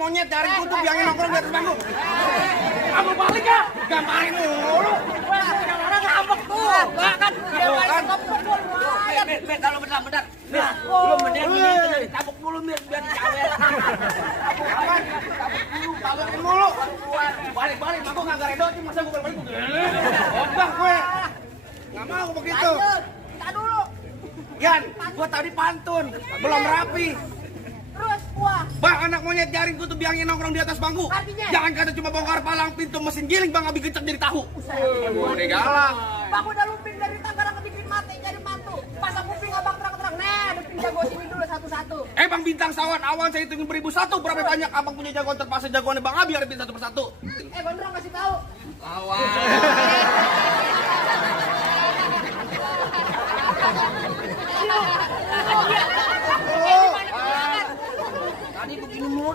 monyet jaring kutub yang nongkrong di atas bangku. Kamu balik ya? Gak main mulu. Orang ngambek tuh. Lah kan dia main ngambek tuh. Mir, kalau benar-benar. Mir, lu mending cabuk dulu Mir biar cewek. Tabukin mulu. Balik, aku nggak redo, masa gue balik. Obah gue. Nggak mau begitu. Lanjut. Kita dulu. Yan, gue tadi pantun, belum rapi. Terus gua. Bang, anak monyet jaring kutub yang nongkrong di atas bangku. Artinya? Jangan kata cuma bongkar palang pintu mesin giling, Bang, abi gecek jadi tahu. Udah galak. Bang udah lumping dari tanggaran kebikin mati jadi mantu. Pasang kuping abang terang-terang. Nah, lumping jago sini dulu satu-satu. Bang Bintang Sawan, awan saya hitungin beribu satu. Berapa banyak abang punya jagoan terpaksa jagoannya Bang Abi hadapin satu persatu. Gondrong kasih tahu. Awan.